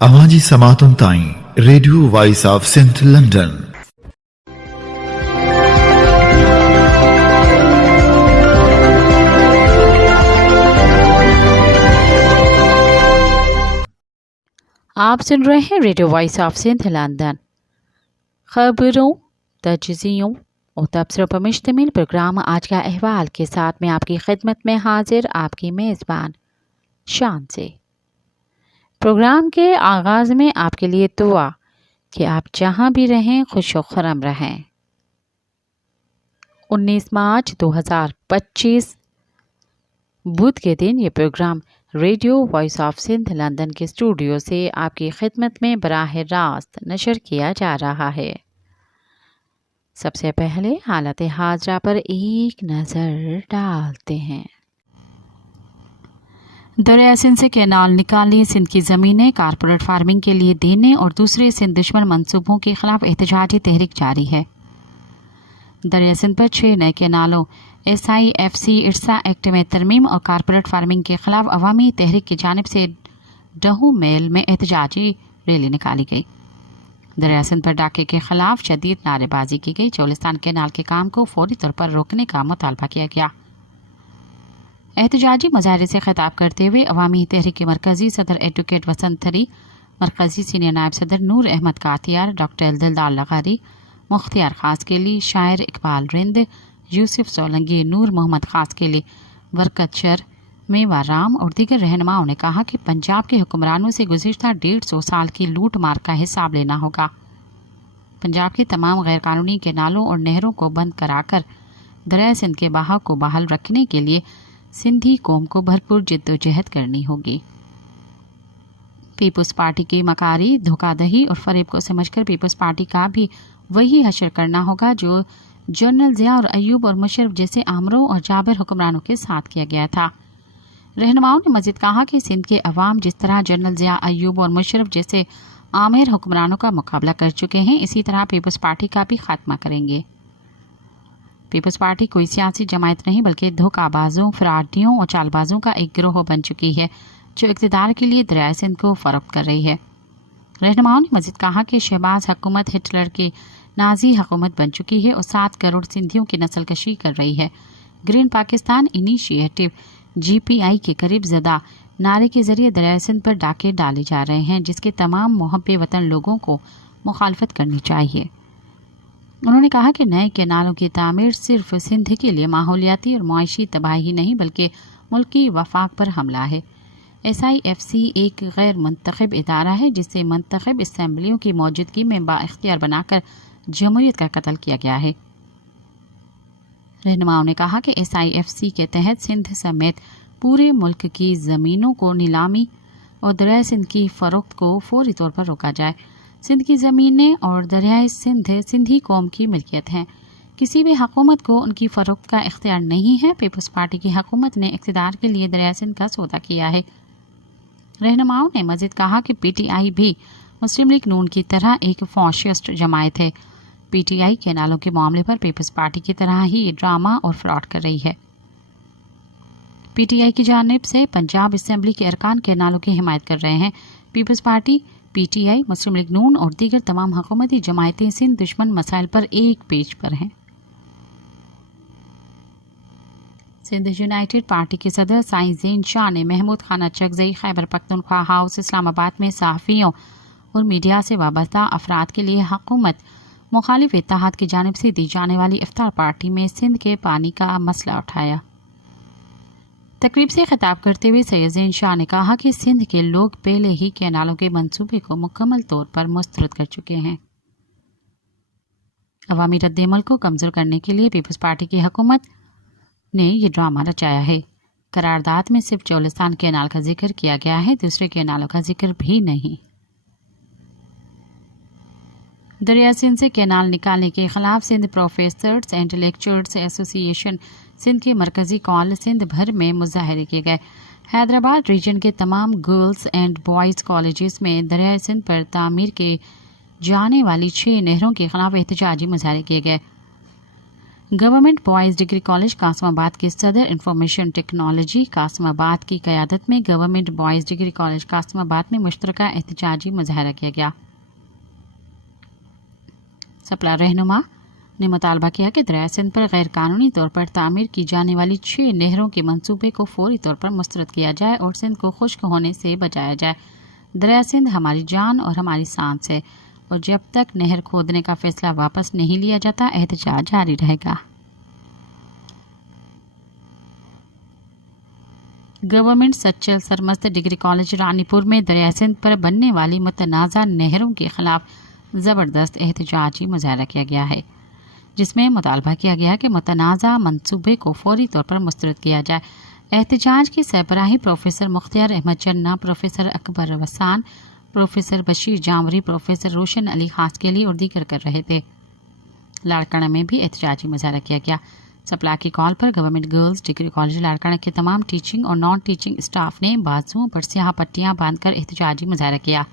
आवाजी समातुन ताईं radio voice of Sindh London. आप सुन रहे हैं radio voice of Sindh London. खबरों, तजज़ियों और तबसरों पर मुश्तमिल प्रोग्राम आज का अहवाल के साथ में आपकी खिदमत में हाजिर आपकी मेज़बान शान से। प्रोग्राम के आगाज़ में आपके लिए दुआ कि आप जहां भी रहें खुश व खुर्रम रहें। 19 मार्च 2025 बुध के दिन ये program radio voice of Sindh London के स्टूडियो से आपकी खिदमत में बराह रास्त नशर किया जा रहा है। सबसे पहले हालत हाजरा पर एक नज़र डालते हैं। दरिया सिंध से कैनाल निकालने, सिंध की ज़मीनें कारपोरेट फार्मिंग के लिए देने और दूसरे सिंध दुश्मन मंसूबों के खिलाफ एहतजाजी तहरीक जारी है। दरिया सिंध पर 6 नए कैनालों SIFC इरसा एक्ट में तरमीम और कारपोरेट फार्मिंग के खिलाफ अवामी तहरीक की जानिब से डहू मेल में एहतजाजी रैली निकाली गई। दरिया सिंध पर डाके के खिलाफ शदीद नारेबाजी की गई। चौलिस्तान कैनाल के काम को फौरी तौर पर रोकने का मुतालबा किया गया। एहतजाजी मुजाहरे से खिताब करते हुए अवामी तहरीक के मरकजी सदर एडवोकेट वसंत थरी, मरकजी सीनियर नायब सदर नूर अहमद कातियार, डॉक्टर दिलदार लगारी, मुख्तियार खास के लिए शायर इकबाल रिंद, यूसुफ सोलंगी, नूर मोहम्मद खास के लिए बरकत शर, मेवा राम और दीगर रहनुमाओं ने कहा कि पंजाब के हुक्मरानों से गुज़िश्ता 150 साल की लूट मार का हिसाब लेना होगा। पंजाब के तमाम गैर कानूनी कैनालों और नहरों को बंद कराकर दरिया सिंध के बहाव को बहाल रखने के लिए सिंधी कौम को भरपूर जिद्दोजहद करनी होगी। पीपल्स पार्टी की मकारी, धोखाधड़ी और फरेब को समझकर पीपल्स पार्टी का भी वही हशर करना होगा जो जनरल ज़िया और अयूब और मुशर्रफ जैसे आमरों और जाबिर हुक्मरानों के साथ किया गया था। रहनुमाओं ने मजीद कहा कि सिंध के अवाम जिस तरह जनरल ज़िया, अयूब और मुशर्रफ जैसे आमिर हुक्मरानों का मुकाबला कर चुके हैं, इसी तरह पीपल्स पार्टी का भी खात्मा करेंगे। पीपल्स पार्टी कोई सियासी जमायत नहीं बल्कि धोखाबाजों, फराडियों और चालबाजों का एक गिरोह बन चुकी है जो इक़्तिदार के लिए दरिया सिंध को फ़रोख्त कर रही है। रहनुमाओं ने मजीद कहा कि शहबाज हुकूमत हिटलर की नाजी हुकूमत बन चुकी है और 7 करोड़ सिंधियों की नस्लकशी कर रही है। ग्रीन पाकिस्तान इनिशिएटिव GPI के करीब ज़दा नारे के ज़रिए दरिया सिंध पर डाके डाले जा रहे हैं, जिसके तमाम मुहब्बे वतन लोगों को मुखालफत करनी चाहिए। उन्होंने कहा कि नए कैनालों की तामीर सिर्फ सिंध के लिए माहौलियाती और मुआशी तबाही नहीं बल्कि मुल्की वफाक पर हमला है। SIFC एक गैर मुंतखब इदारा है जिसे मुंतखब असम्बलियों की मौजूदगी में बाइख्तियार बनाकर जमहूरियत का कत्ल किया गया है। रहनुमाओं ने कहा कि SIFC के तहत सिंध समेत पूरे मुल्क की ज़मीनों को नीलामी और दरिया सिंध की फ़रोख्त को फौरी तौर पर रोका जाए। सिंध की ज़मीनें और दरियाए सिंध सिंधी कौम की मिल्कियत हैं। किसी भी हुकूमत को उनकी फ़रोख्त का इख्तियार नहीं है। पीपल्स पार्टी की हुकूमत ने इक़्तिदार के लिए दरिया सिंध का सौदा किया है। रहनुमाओं ने मज़ीद कहा कि PTI भी मुस्लिम लीग नून की तरह एक फॉशिस्ट जमायत है। PTI कैनालों के मामले पर पीपल्स पार्टी की तरह ही ड्रामा और फ्रॉड कर रही है। PTI की जानिब से पंजाब असम्बली के अरकान कैनालों की हिमायत कर रहे हैं। पीपल्स पार्टी, PTI, मुस्लिम लीग नून और दीगर तमाम हुकूमती जमायतें सिंध दुश्मन मसाइल पर एक पेज पर हैं। सिंध यूनाइटेड पार्टी के सदर साईं ज़ैन शाह ने महमूद खाना चकज़ई, खैबर पख्तूनख्वा हाउस इस्लामाबाद में सहाफ़ियों और मीडिया से वाबस्ता अफराद के लिए हुकूमत मुखालिफ इत्तेहाद की जानिब से दी जाने वाली इफ्तार पार्टी में सिंध के पानी का मसला उठाया। तकरीब से खिताब करते हुए सैयद ज़ैन शाह ने कहा कि सिंध के लोग पहले ही कैनालों के मंसूबे को मुकम्मल तौर पर मुस्तरद कर चुके हैं। अवामी रद्द-ए-अमल को कमज़ोर करने के लिए पीपल्स पार्टी की हुकूमत ने ये ड्रामा रचाया है। करारदाद में सिर्फ चौलिस्तान कैनाल का जिक्र किया गया है, दूसरे कैनालों का जिक्र भी नहीं। दरिया सिंध से कैनाल निकालने के खिलाफ Sindh professors and lecturers association Sindh के मरकजी कॉल सिंध भर में मुजाहरे किए गए। हैदराबाद रीजन के तमाम गर्ल्स एंड बॉयज़ कॉलेजेस में दरिया सिंध पर तामीर के जाने वाली 6 नहरों के खिलाफ एहतजाजी मुजाहरे किए गए। Government boys degree college Qasimabad के सदर इंफॉर्मेशन टेक्नोलॉजी कासमाबाद की क़यादत में government boys degree college Qasimabad में मुश्तरका एहतजाजी मुजाहरा किया गया। सप्ला रहनुमा ने मुतालबा किया कि दरिया सिंध पर गैर कानूनी तौर पर तामीर की जाने वाली 6 नहरों के मंसूबे को फौरी तौर पर मुस्तरद किया जाए और सिंध को खुश्क होने से बचाया जाए। दरिया सिंध हमारी जान और हमारी सांस है और जब तक नहर खोदने का फैसला वापस नहीं लिया जाता एहतजाज जारी रहेगा। Government Sachal Sarmast degree college Ranipur में दरिया सिंध पर बनने वाली मुतनाज़ा नहरों के खिलाफ ज़बरदस्त एहतजाजी मुजाहरा किया गया है, जिसमें मुतालबा किया गया कि मुतनाज़ा मंसूबे को फौरी तौर पर मुस्तरद किया जाए। एहतजाज की सरबराही professor Mukhtiar Ahmed Channa, professor Akbar Wasan, professor Bashir Jamri, professor Roshan Ali Khaskheli और दीगर कर रहे थे। लाड़काना में भी एहतजाजी मुजाहरा किया गया। सप्ला की कॉल पर government girls degree college Larkana के तमाम टीचिंग और नॉन टीचिंग स्टाफ ने बाजुओं पर स्याह पट्टियां बांधकर एहतजाजी मुजाहरा किया।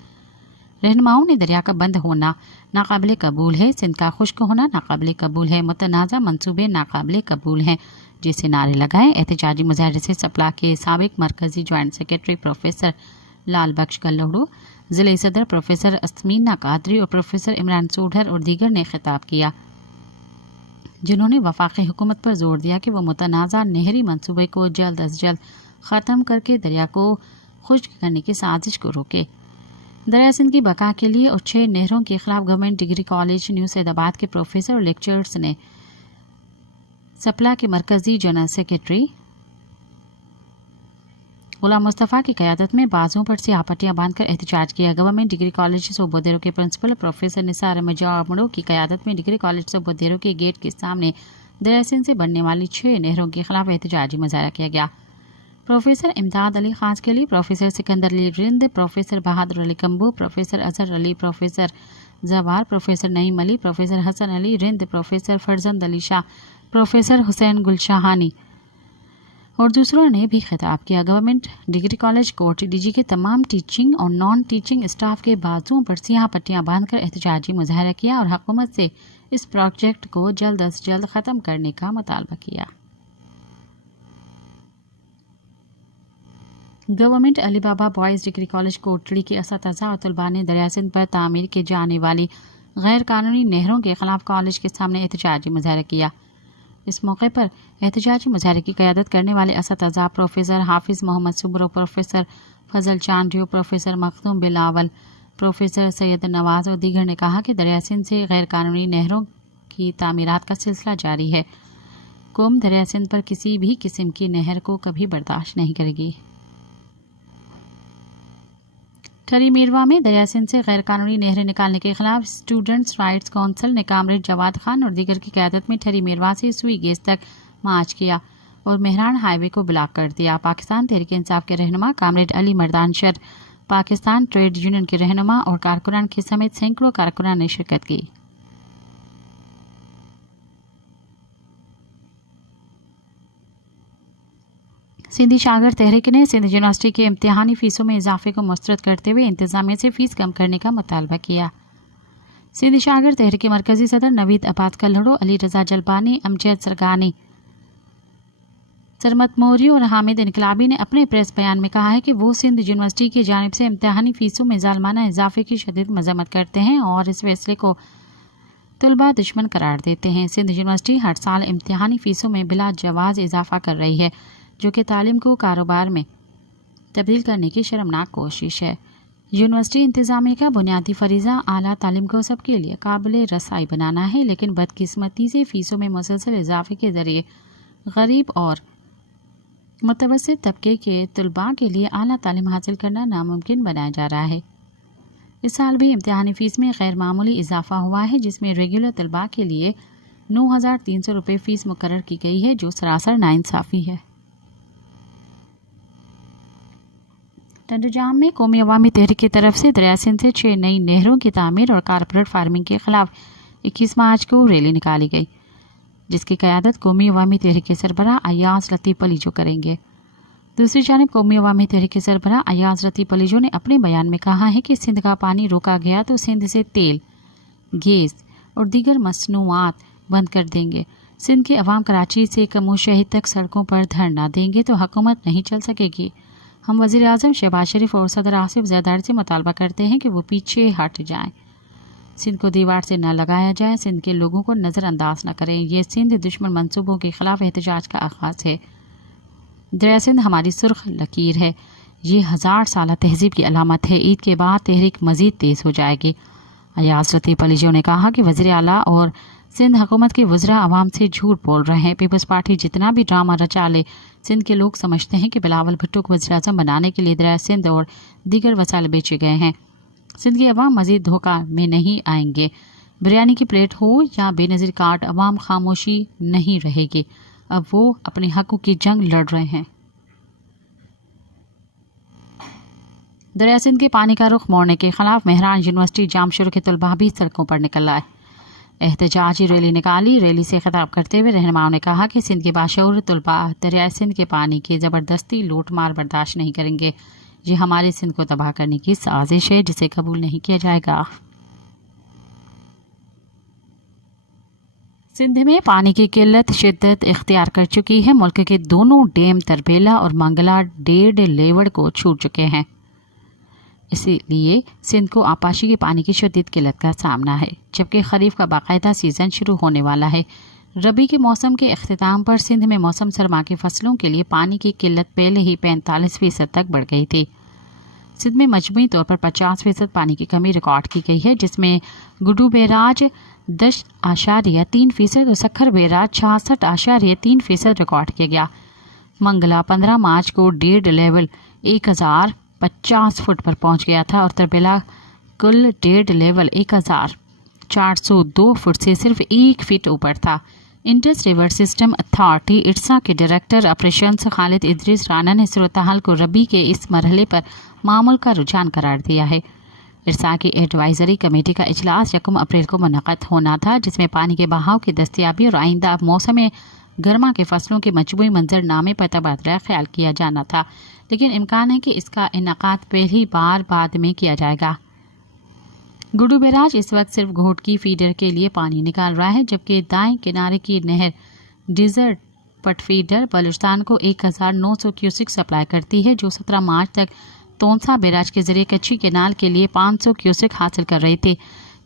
रहनुमाओं ने दरिया का बंद होना नाकाबिले कबूल है, सिंध का खुश्क होना नाकाबिले कबूल है, मुतनाज़ा मंसूबे नाकाबिले कबूल हैं जैसे नारे लगाए। एहतजाजी मुजाहरे से सप्ला के साबिक मरकजी ज्वाइंट सेक्रेटरी प्रोफेसर लाल बख्श गल्लोड़ो, ज़िले सदर प्रोफेसर अस्मीना कादरी और प्रोफेसर इमरान सोढर और दीगर ने खिताब किया, जिन्होंने वफाकी हुकूमत पर जोर दिया कि वह मुतनाज़ा नहरी मंसूबे को जल्द अज जल्द ख़त्म करके दरिया को खुश्क करने की साजिश को रोके। दरिया सिंध की बका के लिए और 6 नहरों के खिलाफ government degree college new Saidabad के प्रोफेसर और लेक्चरर्स ने सप्ला के मरकजी जनरल सेक्रेटरी गुलाम मुस्तफ़ा की क़यादत में बाजुओं पर स्याह पट्टियां बांधकर एहतजाज किया। गवर्नमेंट डिग्री कॉलेज सोबोदेरो के प्रिंसिपल प्रोफेसर निसार मजामड़ो की क़यादत में डिग्री कॉलेज सोबोदेरो के गेट के सामने दरिया सिंध से बनने वाली 6 नहरों के खिलाफ एहतजाजी मुजाहरा किया गया। Professor Imdad Ali Khaskheli, professor Sikandar Ali Rind, professor Bahadur Ali Kambo, professor Azhar Ali, professor Jawar, professor Naeem Ali, professor Hassan Ali Rind, professor Farzand Ali Shah, professor Hussain Gulshahani और दूसरों ने भी खिताब किया। Government degree college Kot Diji के तमाम टीचिंग और नॉन टीचिंग स्टाफ के बाजुओं पर स्याह पट्टियां बांधकर एहतजाजी मुजाहरा किया और हुकूमत से इस प्रोजेक्ट को जल्द अज जल्द ख़त्म करने का मुतालबा किया। गवर्नमेंट अली बाबा बॉयज़ डिग्री कॉलेज कोटड़ी के असातिज़ा और तलबा ने दरिया सिंध पर तामीर की जाने वाली गैर कानूनी नहरों के खिलाफ कॉलेज के सामने एहतजाजी मुजाहरा किया। इस मौके पर एहतजाजी मुजाहरे की क़यादत करने वाले असातिज़ा प्रोफेसर हाफिज़ मोहम्मद सुब्रो, प्रोफेसर फजल चांडियो, प्रोफेसर मखदूम बिलावल, प्रोफेसर सैयद नवाज और दीगर ने कहा कि दरिया सिंध से गैर कानूनी नहरों की तामीरात का सिलसिला जारी है। कौम दरिया सिंध पर किसी भी किस्म की नहर को कभी बर्दाश्त नहीं करेगी। ठरी मीरवा में दरिया सिंध से गैर कानूनी नहरें निकालने के खिलाफ स्टूडेंट्स राइट्स काउंसिल ने कामरेड जवाद खान और दीगर की क़यादत में ठरी मीरवा से सुई गेस तक मार्च किया और मेहरान हाईवे को ब्लॉक कर दिया। पाकिस्तान तहरीक इंसाफ के रहनुमा comrade Ali Mardanshar, Pakistan trade union के रहनुमा और कारकुनान के समेत सैकड़ों कारकुनान ने शिरकत की। सिंधी शागिर्द तहरीक ने सिंध यूनिवर्सिटी के इम्तिहानी फीसों में इजाफे को मुस्तरद करते हुए इंतजामिया से फीस कम करने का मुतालबा किया। सिंधी शागिर्द तहरीक के मरकजी सदर नवीद अब्बास कल्हड़ो, अली रजा जलबानी, अमजद सरगानी, सरमत मोरी और हामिद इनकलाबी ने अपने प्रेस बयान में कहा है कि वो सिंध यूनिवर्सिटी की जानिब से इम्तिहानी फीसों में जालमाना इजाफे की शदीद मजम्मत करते हैं और इस फैसले को तलबा दुश्मन करार देते हैं। सिंध यूनिवर्सिटी हर साल इम्तिहानी फीसों में बिला जवाज इजाफा कर रही है, जो कि तालीम को कारोबार में तब्दील करने की शर्मनाक कोशिश है। यूनिवर्सिटी इंतजामिया का बुनियादी फरीज़ा आला तालीम को सबके लिए काबिल रसाई बनाना है, लेकिन बदकिस्मती से फ़ीसों में मुसलसल इजाफे के ज़रिए गरीब और मुतवस्सित तबके के तलबा के लिए आला तालीम हासिल करना नामुमकिन बनाया जा रहा है। इस साल भी इम्तिहानी फ़ीस में गैर मामूली इजाफा हुआ है, जिसमें रेगुलर तलबा के लिए 9,300 रुपये फ़ीस मुकर्रर की गई है, जो सरासर नाइंसाफ़ी है। टंडोजाम में कौमी अवामी तहरीक की तरफ से दरिया सिंध से 6 नई नहरों की तामीर और कारपोरेट फार्मिंग के खिलाफ 21 मार्च को रैली निकाली गई, जिसकी क़यादत कौमी अवामी तहरीक के सरबराह अयाज लतीफ़ अलीजो करेंगे। दूसरी जानिब कौमी अवामी तहरीक के सरबराह अयाज लतीफ़ अलीजो ने अपने बयान में कहा है कि सिंध का पानी रोका गया तो सिंध से तेल, गैस और दीगर मसनूआत बंद कर देंगे। सिंध के अवाम कराची से कमो शहीद तक सड़कों पर धरना देंगे तो हुकूमत नहीं चल सकेगी। हम वज़ीर आज़म शहबाज शरीफ और सदर आसिफ ज़रदारी से मुतालबा करते हैं कि वो पीछे हट जाएं। सिंध को दीवार से न लगाया जाए, सिंध के लोगों को नज़रअंदाज न करें। ये सिंध दुश्मन मंसूबों के खिलाफ एहतजाज का आगाज़ है। दरिया सिंध हमारी सुर्ख लकीर है। ये 1000 साला तहजीब की अलामत है। ईद के बाद तहरीक मज़ीद तेज़ हो जाएगी। अयाज लतीफ़ अली ने कहा कि वज़ीर आला और सिंध हुकूमत के वज़रा आवाम से झूठ बोल रहे हैं। पीपल्स पार्टी जितना भी ड्रामा रचा ले, सिंध के लोग समझते हैं कि बिलावल भुट्टो को वज़ीर आज़म बनाने के लिए दरिया सिंध और दीगर वसाइल बेचे गए हैं। सिंध की अवाम मज़ीद धोखा में नहीं आएंगे। बिरयानी की प्लेट हो या बेनज़ीर काट, अवाम खामोशी नहीं रहेगी। अब वो अपने हकों की जंग लड़ रहे हैं। दरिया सिंध के पानी का रुख मोड़ने के खिलाफ मेहरान यूनिवर्सिटी जामशुरू के तलबा भी सड़कों पर निकल आए। एहतजाजी रैली निकाली। रैली से खिताब करते हुए रहनुमाओं ने कहा कि सिंध के बाशऊर तलबा दरिया सिंध के पानी की ज़बरदस्ती लूट मार बर्दाश्त नहीं करेंगे। ये हमारे सिंध को तबाह करने की साजिश है जिसे कबूल नहीं किया जाएगा। सिंध में पानी की किल्लत शिद्दत इख्तियार कर चुकी है। मुल्क के दोनों डैम तरबेला और मंगला 1.5 लेवल को छू चुके हैं। इसीलिए सिंध को आपाशी के पानी की शदीद किल्लत का सामना है, जबकि खरीफ का बाकायदा सीज़न शुरू होने वाला है। रबी के मौसम के अख्तिताम पर सिंध में मौसम सरमा की फसलों के लिए पानी की किल्लत पहले ही 45% तक बढ़ गई थी। सिंध में मजमूई तौर पर 50% पानी की कमी रिकॉर्ड की गई है, जिसमें गुडू बैराज 10.3% और सखर बैराज 66.3% रिकॉर्ड किया गया। मंगला 15 मार्च को 1.5 लेवल 1050 फुट पर पहुंच गया था और तरबेला कुल 1.5 लेवल 1402 फुट से सिर्फ 1 फीट ऊपर था। इंडस रिवर सिस्टम अथॉरिटी इरसा के डायरेक्टर ऑपरेशंस खालिद इदरीस राना ने सूरत-ए-हाल को रबी के इस मरहले पर मामूल का रुझान करार दिया है। इरसा की एडवाइजरी कमेटी का इजलास 1 अप्रैल को मुनक़द होना था, जिसमें पानी के बहाव की दस्तियाबी और आइंदा मौसम गर्मा के फसलों के मजमूई मंजरनामे पर तबादला ख्याल किया जाना था, लेकिन इम्कान है कि इसका इनेकाद पहली बार बाद में किया जाएगा। गुडू बैराज इस वक्त सिर्फ घोट की फीडर के लिए पानी निकाल रहा है, जबकि दाएं किनारे की नहर डिजर्ट पट फीडर बलूचिस्तान को 1900 क्यूसिक सप्लाई करती है, जो 17 मार्च तक तोंसा बैराज के जरिए कच्ची केनाल के लिए 500 क्यूसिक हासिल कर रही थी।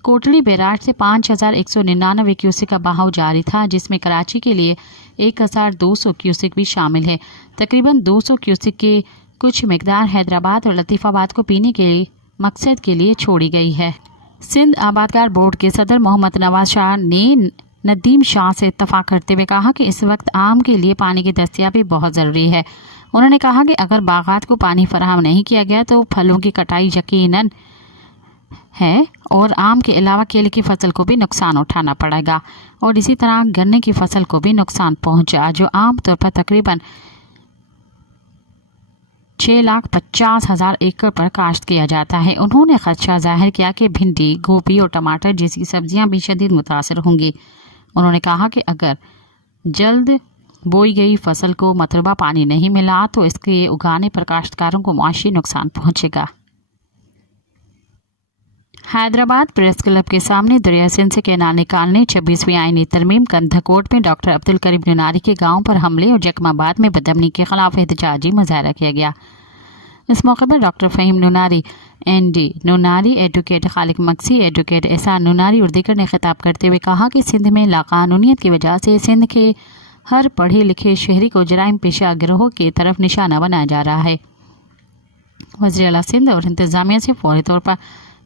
कोटड़ी बैराज से 5199 क्यूसिक का बहाव जारी था, जिसमें कराची के लिए 1200 क्यूसिक भी शामिल है। तकरीबन 200 क्यूसिक के कुछ मिकदार हैदराबाद और लतीफ़ाबाद को पीने के मकसद के लिए छोड़ी गई है। सिंध आबादकार बोर्ड के सदर मोहम्मद नवाज शाह ने नदीम शाह से इत्तफाक करते हुए कहा कि इस वक्त आम के लिए पानी की दस्तियाबी बहुत ज़रूरी है। उन्होंने कहा कि अगर बागात को पानी फराहम नहीं किया गया तो फलों की कटाई यकीनन है और आम के अलावा केले की फसल को भी नुकसान उठाना पड़ेगा और इसी तरह गन्ने की फसल को भी नुकसान पहुंचा, जो आम तौर पर तकरीबन 6,50,000 एकड़ पर काश्त किया जाता है। उन्होंने खदशा जाहिर किया कि भिंडी, गोभी और टमाटर जैसी सब्जियां भी शदीद मुतासर होंगी। उन्होंने कहा कि अगर जल्द बोई गई फसल को मतलूबा पानी नहीं मिला तो इसके उगाने पर काश्तकारों को मुआशी नुकसान पहुंचेगा। हैदराबाद प्रेस क्लब के सामने दरिया सिंध से केनाल निकालने 26वीं आईनी तरमीम कंधकोट में डॉक्टर अब्दुल करीम नुनारी के गांव पर हमले और जकमाबाद में बदअमनी के खिलाफ एहतजाजी मुजाहरा किया गया। इस मौके पर doctor Faheem Nunari, ND Nunari, advocate Khaliq Maksi, advocate एहसान नुनारी और दीगर ने खिताब करते हुए कहा कि सिंध में लाकानूनियत की वजह से सिंध के हर पढ़े लिखे शहरी को जराइम पेशा गिरोह की तरफ निशाना बनाया जा रहा है। वज़ीर आला सिंध और इंतज़ामिया से फौरी तौर पर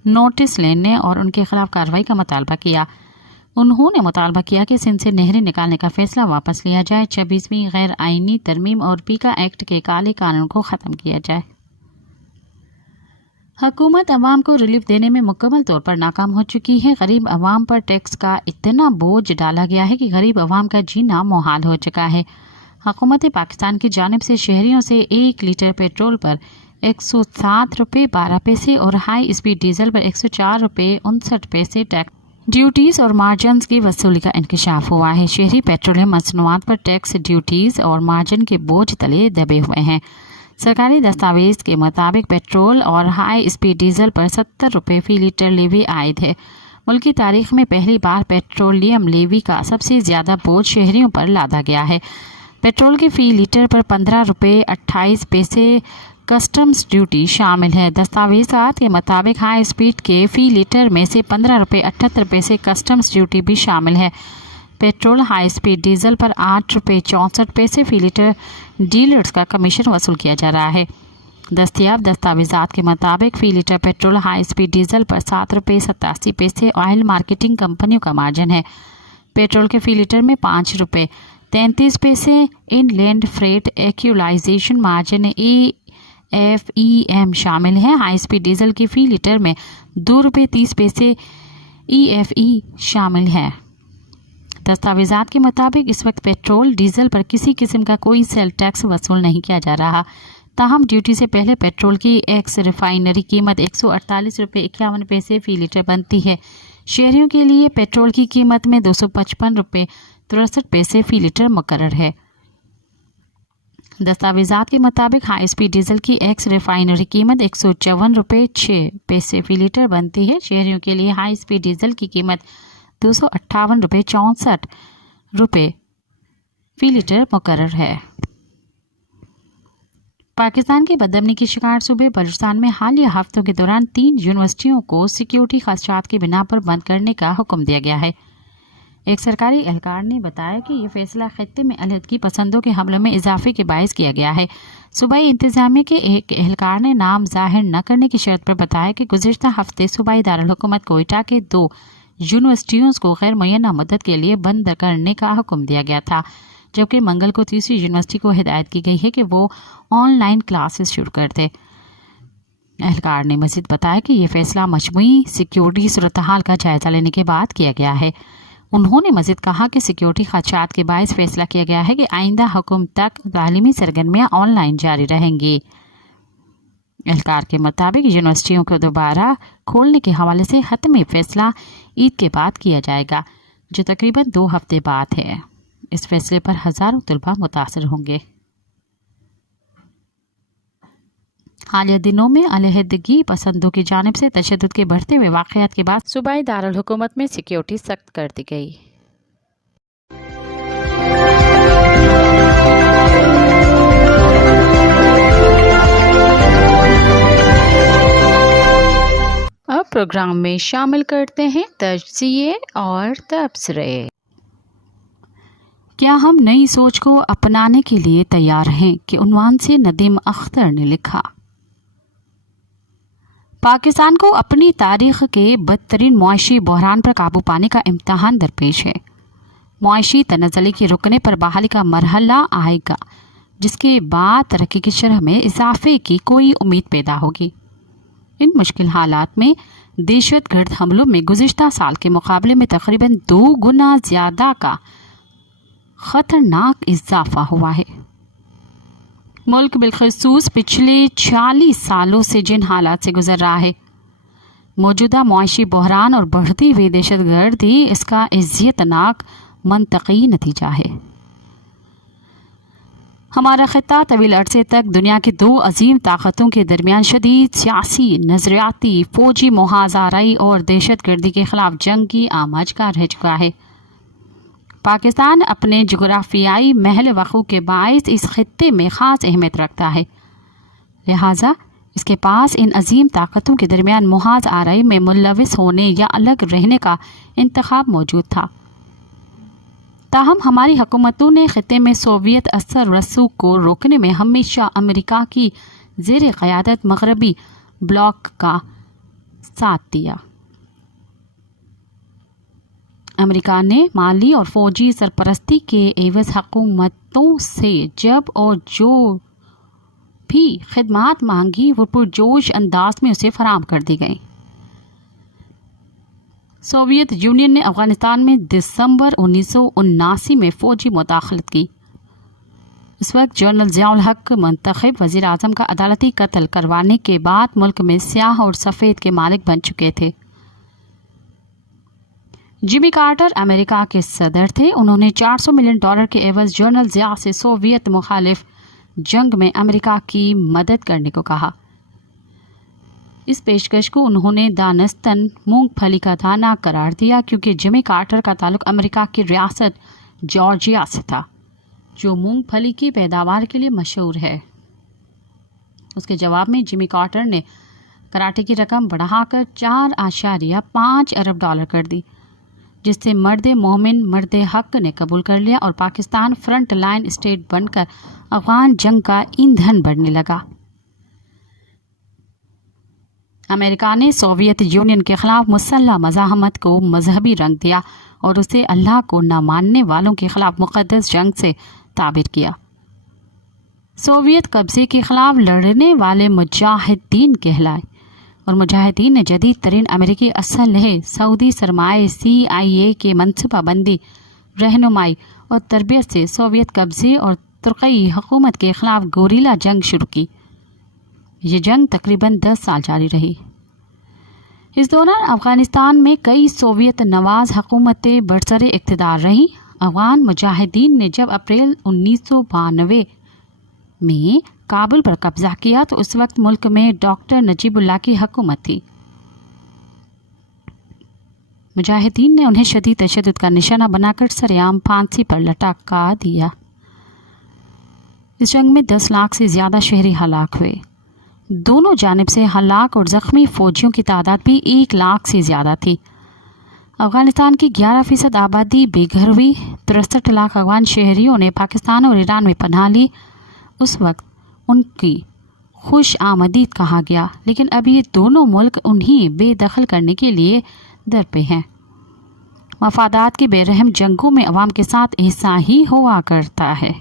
नोटिस लेने और उनके खिलाफ कार्रवाई का मुतालबा किया। उन्होंने मुतालबा किया कि सिंध से नहरें निकालने का फैसला वापस लिया जाए, 26वीं गैर आइनी तरमीम और पीका एक्ट के काले कानून को ख़त्म किया जाए। हुकूमत अवाम को रिलीफ देने में मुकम्मल तौर पर नाकाम हो चुकी है। गरीब अवाम पर टैक्स का इतना बोझ डाला गया है कि गरीब अवाम का जीना मुहाल हो चुका है। हुकूमत पाकिस्तान की जानिब से शहरियों से 1 लीटर पेट्रोल पर 107 रुपये 12 पैसे और हाई स्पीड डीजल पर 104 रुपये 59 पैसे टैक्स ड्यूटीज़ और मार्जिन्स की वसूली का इंकशाफ हुआ है। शहरी पेट्रोलियम मसनूआत पर टैक्स, ड्यूटीज़ और मार्जिन के बोझ तले दबे हुए हैं। सरकारी दस्तावेज के मुताबिक पेट्रोल और हाई स्पीड डीजल पर 70 रुपये फ़ी लीटर लेवी आयद है। ملک کی تاریخ میں پہلی بار پیٹرولیم لیوی کا سب سے زیادہ بوجھ شہریوں پر لادا گیا ہے۔ پیٹرول کے فی لیٹر پر 15 روپے 28 پیسے کسٹمز ڈیوٹی شامل ہے۔ دستاویزات کے مطابق ہائی اسپیڈ کے فی لیٹر میں سے 15 روپے 78 پیسے کسٹمز ڈیوٹی بھی شامل ہے۔ پیٹرول ہائی اسپیڈ ڈیزل پر 8 روپے 64 پیسے فی لیٹر ڈیلرز کا کمیشن وصول کیا جا رہا ہے۔ دستیاب دستاویزات کے مطابق فی litre petrol high speed diesel پر 7 روپے 87 پیسے آئل مارکیٹنگ کمپنیوں کا مارجن ہے۔ پیٹرول کے فی لیٹر میں 5 روپے 33 پیسے in land freight equalisation margin EFEM شامل ہے۔ ہائی اسپیڈ ڈیزل کی فی لیٹر میں 2 روپے 30 پیسے EFE شامل ہے۔ دستاویزات کے مطابق اس وقت پیٹرول ڈیزل پر کسی قسم کا کوئی سیل ٹیکس وصول نہیں کیا جا رہا، تاہم ڈیوٹی سے پہلے پیٹرول کی ایکس ریفائنری قیمت 148 روپے 51 پیسے فی لیٹر بنتی ہے۔ شہریوں کے لیے پیٹرول کی قیمت میں 255 روپے 63 پیسے فی لیٹر مقرر ہے۔ دستاویزات کے مطابق ہائی اسپیڈ ڈیزل کی ایکس ریفائنری قیمت 154 روپے 6 پیسے فی لیٹر بنتی ہے۔ شہریوں کے لیے ہائی اسپیڈ ڈیزل کی قیمت 258 روپے 64 روپے فی لیٹر مقرر ہے۔ پاکستان کے بدامنی کی شکار صوبے بلوچستان میں حالیہ ہفتوں کے دوران 3 یونیورسٹیوں کو سیکیورٹی خدشات کی بنا پر بند کرنے کا حکم دیا گیا ہے۔ ایک سرکاری اہلکار نے بتایا کہ یہ فیصلہ خطے میں علیحدگی پسندوں کے حملوں میں اضافے کے باعث کیا گیا ہے۔ صوبائی انتظامیہ کے ایک اہلکار نے نام ظاہر نہ کرنے کی شرط پر بتایا کہ گزشتہ ہفتے صوبائی دارالحکومت کوئٹہ کے 2 یونیورسٹیوں کو غیر معینہ مدت کے لیے بند کرنے کا حکم دیا گیا تھا، جبکہ منگل کو تیسری یونیورسٹی کو ہدایت کی گئی ہے کہ وہ آن لائن کلاسز شروع کر دے۔ اہلکار نے مزید بتایا کہ یہ فیصلہ مجموعی سیکیورٹی صورتحال کا جائزہ لینے کے بعد کیا گیا ہے۔ انہوں نے مزید کہا کہ سیکیورٹی خدشات کے باعث فیصلہ کیا گیا ہے کہ آئندہ حکم تک تعلیمی سرگرمیاں آن لائن جاری رہیں گی۔ اہلکار کے مطابق یونیورسٹیوں کو دوبارہ کھولنے کے حوالے سے حتمی فیصلہ عید کے بعد کیا جائے گا، جو تقریباً 2 ہفتے بعد ہے۔ اس فیصلے پر ہزاروں طلباء متاثر ہوں گے۔ حالیہ دنوں میں علیحدگی پسندوں کی جانب سے تشدد کے بڑھتے ہوئے واقعات کے بعد صوبائی دارالحکومت میں سیکیورٹی سخت کر دی گئی۔ اب پروگرام میں شامل کرتے ہیں تجزیے اور تبصرے۔ کیا ہم نئی سوچ کو اپنانے کے لیے تیار ہیں کہ عنوان سے ندیم اختر نے لکھا۔ پاکستان کو اپنی تاریخ کے بدترین معاشی بحران پر قابو پانے کا امتحان درپیش ہے۔ معاشی تنزلی کی رکنے پر بحالی کا مرحلہ آئے گا، جس کے بعد ترقی کی شرح میں اضافے کی کوئی امید پیدا ہوگی۔ ان مشکل حالات میں دہشت گرد حملوں میں گزشتہ سال کے مقابلے میں تقریباً 2 گنا زیادہ کا خطرناک اضافہ ہوا ہے۔ ملک بالخصوص پچھلے 40 سالوں سے جن حالات سے گزر رہا ہے، موجودہ معاشی بحران اور بڑھتی ہوئی دہشت گردی اس کا اذیتناک منطقی نتیجہ ہے۔ ہمارا خطہ طویل عرصے تک دنیا کی 2 عظیم طاقتوں کے درمیان شدید سیاسی، نظریاتی، فوجی محاذ آرائی اور دہشت گردی کے خلاف جنگ کی آماج کا رہ چکا ہے۔ پاکستان اپنے جغرافیائی محل وقوع کے باعث اس خطے میں خاص اہمیت رکھتا ہے، لہٰذا اس کے پاس ان عظیم طاقتوں کے درمیان محاذ آرائی میں ملوث ہونے یا الگ رہنے کا انتخاب موجود تھا۔ تاہم ہماری حکومتوں نے خطے میں سوویت اثر رسوخ کو روکنے میں ہمیشہ امریکہ کی زیر قیادت مغربی بلاک کا ساتھ دیا۔ امریکہ نے مالی اور فوجی سرپرستی کے عوض حکومتوں سے جب اور جو بھی خدمات مانگی وہ پرجوش انداز میں اسے فراہم کر دی گئیں۔ سوویت یونین نے افغانستان میں دسمبر 1979 میں فوجی مداخلت کی۔ اس وقت جنرل ضیاء الحق منتخب وزیر اعظم کا عدالتی قتل کروانے کے بعد ملک میں سیاہ اور سفید کے مالک بن چکے تھے۔ جمی کارٹر امریکہ کے صدر تھے۔ انہوں نے $400 ملین کے عوض جنرل ضیاء سے سوویت مخالف جنگ میں امریکہ کی مدد کرنے کو کہا۔ اس پیشکش کو انہوں نے دانستن مونگ پھلی کا دانہ قرار دیا کیونکہ جمی کارٹر کا تعلق امریکہ کی ریاست جارجیا سے تھا جو مونگ پھلی کی پیداوار کے لیے مشہور ہے۔ اس کے جواب میں جمی کارٹر نے کراٹے کی رقم بڑھا کر 4.5 ارب ڈالر کر دی، جس سے مرد مومن مرد حق نے قبول کر لیا اور پاکستان فرنٹ لائن اسٹیٹ بن کر افغان جنگ کا ایندھن بڑھنے لگا۔ امریکہ نے سوویت یونین کے خلاف مسلح مزاحمت کو مذہبی رنگ دیا اور اسے اللہ کو نہ ماننے والوں کے خلاف مقدس جنگ سے تعبیر کیا۔ سوویت قبضے کے خلاف لڑنے والے مجاہدین کہلائے اور مجاہدین نے جدید ترین امریکی اسلحے، سعودی سرمایہ، CIA کے منصوبہ بندی، رہنمائی اور تربیت سے سوویت قبضے اور ترقی حکومت کے خلاف گوریلا جنگ شروع کی۔ یہ جنگ تقریباً 10 سال جاری رہی۔ اس دوران افغانستان میں کئی سوویت نواز حکومتیں برسر اقتدار رہیں۔ افغان مجاہدین نے جب اپریل 1992 میں کابل پر قبضہ کیا تو اس وقت ملک میں ڈاکٹر نجیب اللہ کی حکومت تھی۔ مجاہدین نے انہیں شدید تشدد کا نشانہ بنا کر سرعام پھانسی پر لٹکا دیا۔ اس جنگ میں 10 لاکھ سے زیادہ شہری ہلاک ہوئے۔ دونوں جانب سے ہلاک اور زخمی فوجیوں کی تعداد بھی 1 لاکھ سے زیادہ تھی۔ افغانستان کی 11% آبادی بے گھر ہوئی۔ 63 لاکھ افغان شہریوں نے پاکستان اور ایران میں پناہ لی۔ اس وقت ان کی خوش آمدید کہا گیا، لیکن اب یہ دونوں ملک انہیں بے دخل کرنے کے لیے درپے ہیں۔ مفادات کی بے رحم جنگوں میں عوام کے ساتھ ایسا ہی ہوا کرتا ہے۔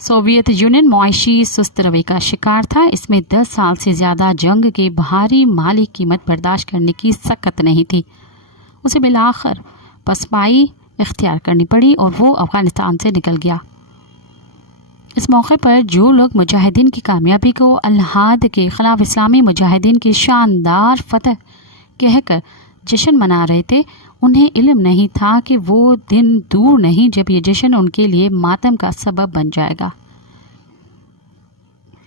سوویت یونین معاشی سست روی کا شکار تھا۔ اس میں 10 سال سے زیادہ جنگ کی بھاری مالی قیمت برداشت کرنے کی سکت نہیں تھی۔ اسے بالآخر پسپائی اختیار کرنی پڑی اور وہ افغانستان سے نکل گیا۔ اس موقع پر جو لوگ مجاہدین کی کامیابی کو الحاد کے خلاف اسلامی مجاہدین کی شاندار فتح کہہ کر جشن منا رہے تھے، انہیں علم نہیں تھا کہ وہ دن دور نہیں جب یہ جشن ان کے لیے ماتم کا سبب بن جائے گا۔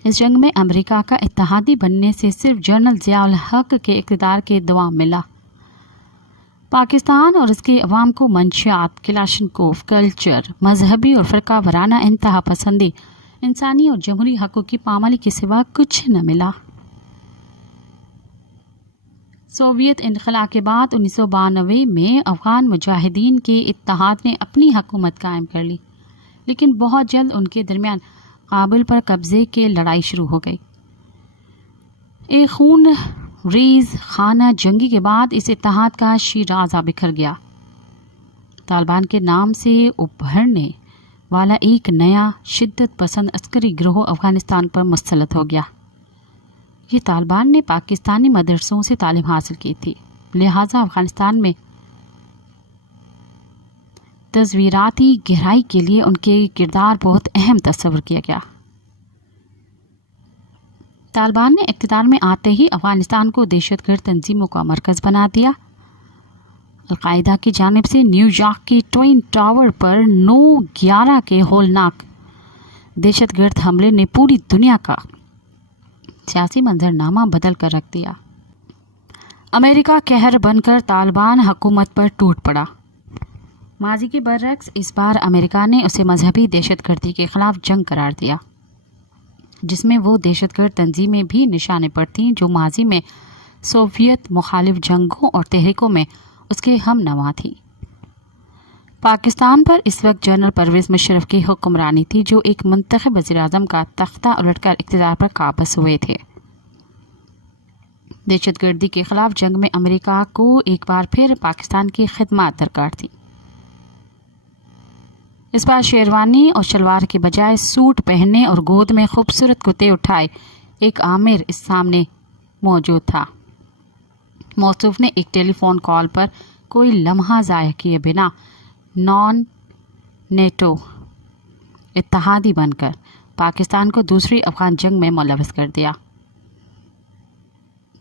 اس جنگ میں امریکہ کا اتحادی بننے سے صرف جنرل ضیاء الحق کے اقتدار کے دوام ملا۔ پاکستان اور اس کے عوام کو منشیات، کلاشنکوف، کلچر، مذہبی اور فرقہ وارانہ انتہا پسندی، انسانی اور جمہوری حقوق کی پامالی کے سوا کچھ نہ ملا۔ سوویت انخلا کے بعد 1992 میں افغان مجاہدین کے اتحاد نے اپنی حکومت قائم کر لی، لیکن بہت جلد ان کے درمیان کابل پر قبضے کی لڑائی شروع ہو گئی۔ ایک خون ریز خانہ جنگی کے بعد اس اتحاد کا شیرازہ بکھر گیا۔ طالبان کے نام سے ابھرنے والا ایک نیا شدت پسند عسکری گروہ افغانستان پر مسلط ہو گیا۔ یہ طالبان نے پاکستانی مدرسوں سے تعلیم حاصل کی تھی، لہٰذا افغانستان میں تصویراتی گہرائی کے لیے ان کے کردار بہت اہم تصور کیا گیا۔ طالبان نے اقتدار میں آتے ہی افغانستان کو دہشت گرد تنظیموں کا مرکز بنا دیا۔ القاعدہ کی جانب سے نیو یارک کی ٹوئن ٹاور پر 9/11 کے ہولناک دہشت گرد حملے نے پوری دنیا کا سیاسی منظرنامہ بدل کر رکھ دیا۔ امریکہ قہر بن کر طالبان حکومت پر ٹوٹ پڑا۔ ماضی کے برعکس اس بار امریکہ نے اسے مذہبی دہشت گردی کے خلاف جنگ قرار دیا، جس میں وہ دہشت گرد تنظیمیں بھی نشانے پر تھیں جو ماضی میں سوویت مخالف جنگوں اور تحریکوں میں اس کے ہم نوا تھیں۔ پاکستان پر اس وقت جنرل پرویز مشرف کی حکمرانی تھی، جو ایک منتخب وزیر اعظم کا تختہ الٹ کر اقتدار پر قابض ہوئے تھے۔ دہشت گردی کے خلاف جنگ میں امریکہ کو ایک بار پھر پاکستان کی خدمات درکار تھی۔ اس بار شیروانی اور شلوار کے بجائے سوٹ پہننے اور گود میں خوبصورت کتے اٹھائے ایک آمر اس سامنے موجود تھا۔ موصوف نے ایک ٹیلی فون کال پر کوئی لمحہ ضائع کیے بنا نان نیٹو اتحادی بن کر پاکستان کو دوسری افغان جنگ میں ملوث کر دیا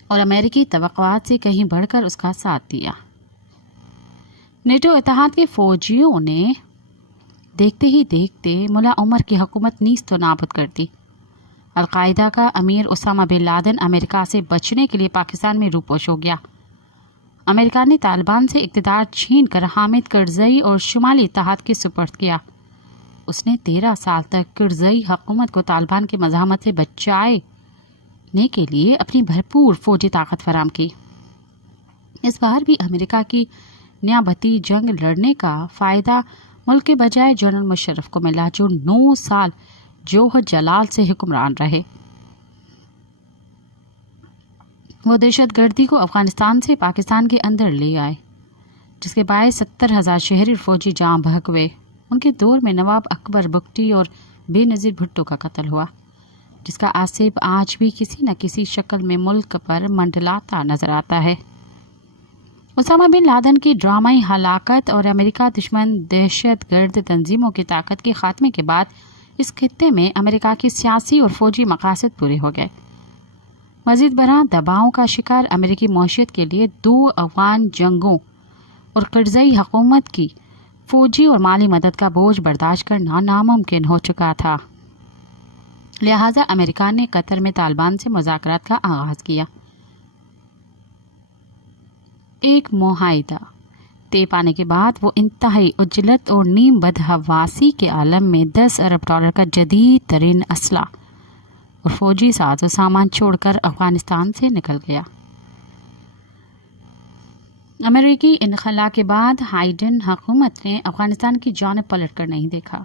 اور امریکی توقعات سے کہیں بڑھ کر اس کا ساتھ دیا۔ نیٹو اتحاد کے فوجیوں نے دیکھتے ہی دیکھتے ملا عمر کی حکومت نیست و نابود کر دی۔ القاعدہ کا امیر اسامہ بن لادن امریکہ سے بچنے کے لیے پاکستان میں روپوش ہو گیا۔ امریکہ نے طالبان سے اقتدار چھین کر حامد کرزئی اور شمالی اتحاد کے سپرد کیا۔ اس نے 13 سال تک کرزئی حکومت کو طالبان کی مزاحمت سے بچانے کے لیے اپنی بھرپور فوجی طاقت فراہم کی۔ اس بار بھی امریکہ کی نیابتی جنگ لڑنے کا فائدہ ملک کے بجائے جنرل مشرف کو ملا، جو 9 سال جوہر جلال سے حکمران رہے۔ وہ دہشت گردی کو افغانستان سے پاکستان کے اندر لے آئے، جس کے باعث 70,000 شہری فوجی جاں بحق ہوئے۔ ان کے دور میں نواب اکبر بگٹی اور بے نظیر بھٹو کا قتل ہوا، جس کا آثر آج بھی کسی نہ کسی شکل میں ملک پر منڈلاتا نظر آتا ہے۔ اسامہ بن لادن کی ڈرامائی ہلاکت اور امریکہ دشمن دہشت گرد تنظیموں کی طاقت کے خاتمے کے بعد اس خطے میں امریکہ کے سیاسی اور فوجی مقاصد پورے ہو گئے۔ مزید برآں دباؤ کا شکار امریکی معیشت کے لیے 2 افغان جنگوں اور کرزئی حکومت کی فوجی اور مالی مدد کا بوجھ برداشت کرنا ناممکن ہو چکا تھا۔ لہٰذا امریکہ نے قطر میں طالبان سے مذاکرات کا آغاز کیا۔ ایک معاہدہ طے پانے کے بعد وہ انتہائی عجلت اور نیم بدحواسی کے عالم میں $10 ارب کا جدید ترین اسلحہ اور فوجی ساز و سامان چھوڑ کر افغانستان سے نکل گیا۔ امریکی انخلا کے بعد ہائیڈن حکومت نے افغانستان کی جانب پلٹ کر نہیں دیکھا۔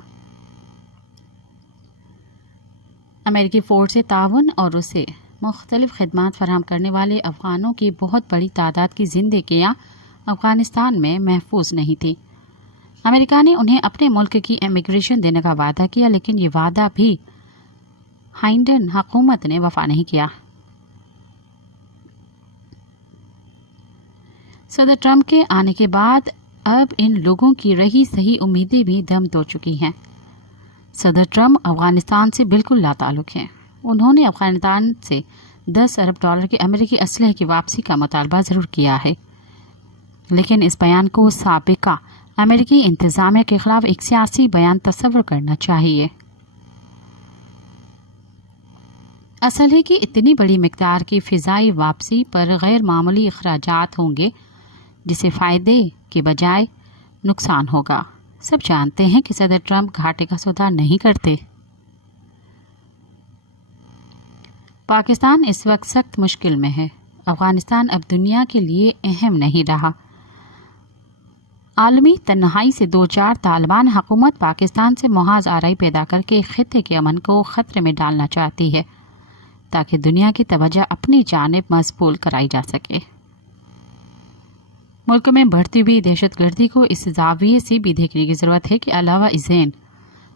امریکی فوج سے تعاون اور اسے مختلف خدمات فراہم کرنے والے افغانوں کی بہت بڑی تعداد کی زندگیاں افغانستان میں محفوظ نہیں تھیں۔ امریکہ نے انہیں اپنے ملک کی امیگریشن دینے کا وعدہ کیا، لیکن یہ وعدہ بھی ہائیڈن حکومت نے وفا نہیں کیا۔ صدر ٹرمپ کے آنے کے بعد اب ان لوگوں کی رہی صحیح امیدیں بھی دم توڑ چکی ہیں۔ صدر ٹرمپ افغانستان سے بالکل لا تعلق ہیں۔ انہوں نے افغانستان سے $10 ارب کے امریکی اسلحے کی واپسی کا مطالبہ ضرور کیا ہے، لیکن اس بیان کو سابقہ امریکی انتظامیہ کے خلاف ایک سیاسی بیان تصور کرنا چاہیے۔ اصل ہے کہ اتنی بڑی مقدار کی فضائی واپسی پر غیر معمولی اخراجات ہوں گے، جسے فائدے کے بجائے نقصان ہوگا۔ سب جانتے ہیں کہ صدر ٹرمپ گھاٹے کا سودا نہیں کرتے۔ پاکستان اس وقت سخت مشکل میں ہے۔ افغانستان اب دنیا کے لیے اہم نہیں رہا۔ عالمی تنہائی سے دوچار طالبان حکومت پاکستان سے محاذ آرائی پیدا کر کے خطے کے امن کو خطرے میں ڈالنا چاہتی ہے، تاکہ دنیا کی توجہ اپنی جانب مبذول کرائی جا سکے۔ ملک میں بڑھتی ہوئی دہشت گردی کو اس زاویے سے بھی دیکھنے کی ضرورت ہے کہ علاوہ ازین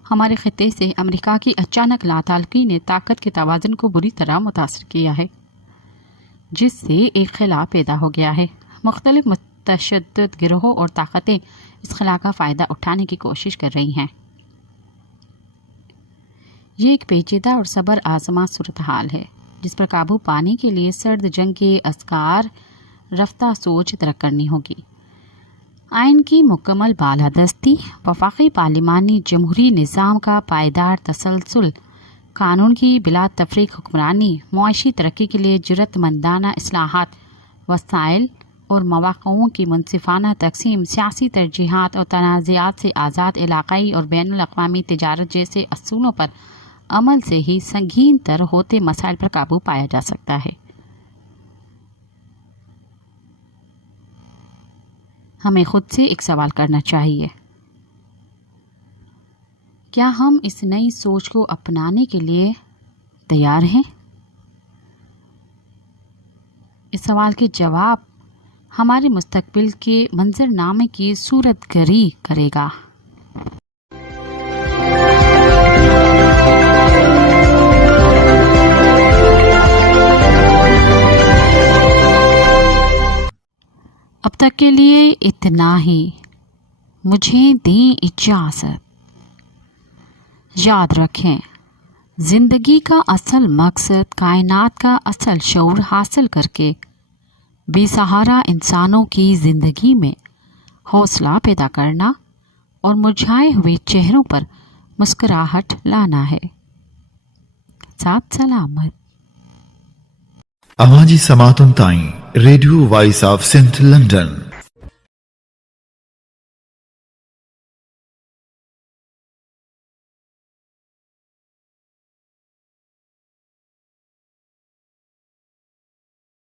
ہمارے خطے سے امریکہ کی اچانک لاتعلقی نے طاقت کے توازن کو بری طرح متاثر کیا ہے، جس سے ایک خلا پیدا ہو گیا ہے۔ مختلف متشدد گروہوں اور طاقتیں اس خلا کا فائدہ اٹھانے کی کوشش کر رہی ہیں۔ یہ ایک پیچیدہ اور صبر آزما صورتحال ہے، جس پر قابو پانے کے لیے سرد جنگ کے ازکار رفتہ سوچ ترک کرنی ہوگی۔ آئین کی مکمل بالادستی، وفاقی پارلیمانی جمہوری نظام کا پائیدار تسلسل، قانون کی بلا تفریق حکمرانی، معاشی ترقی کے لیے جرأت مندانہ اصلاحات، وسائل اور مواقعوں کی منصفانہ تقسیم، سیاسی ترجیحات اور تنازعات سے آزاد علاقائی اور بین الاقوامی تجارت جیسے اصولوں پر عمل سے ہی سنگین تر ہوتے مسائل پر قابو پایا جا سکتا ہے۔ ہمیں خود سے ایک سوال کرنا چاہیے، کیا ہم اس نئی سوچ کو اپنانے کے لیے تیار ہیں؟ اس سوال کے جواب ہمارے مستقبل کے منظرنامے کی صورت گری کرے گا۔ اب تک کے لیے اتنا ہی، مجھے دیں اجازت۔ یاد رکھیں، زندگی کا اصل مقصد کائنات کا اصل شعور حاصل کر کے بے سہارا انسانوں کی زندگی میں حوصلہ پیدا کرنا اور مرجھائے ہوئے چہروں پر مسکراہٹ لانا ہے۔ साथ सलामत। अवाजी समातुन ताई radio voice of Sindh London.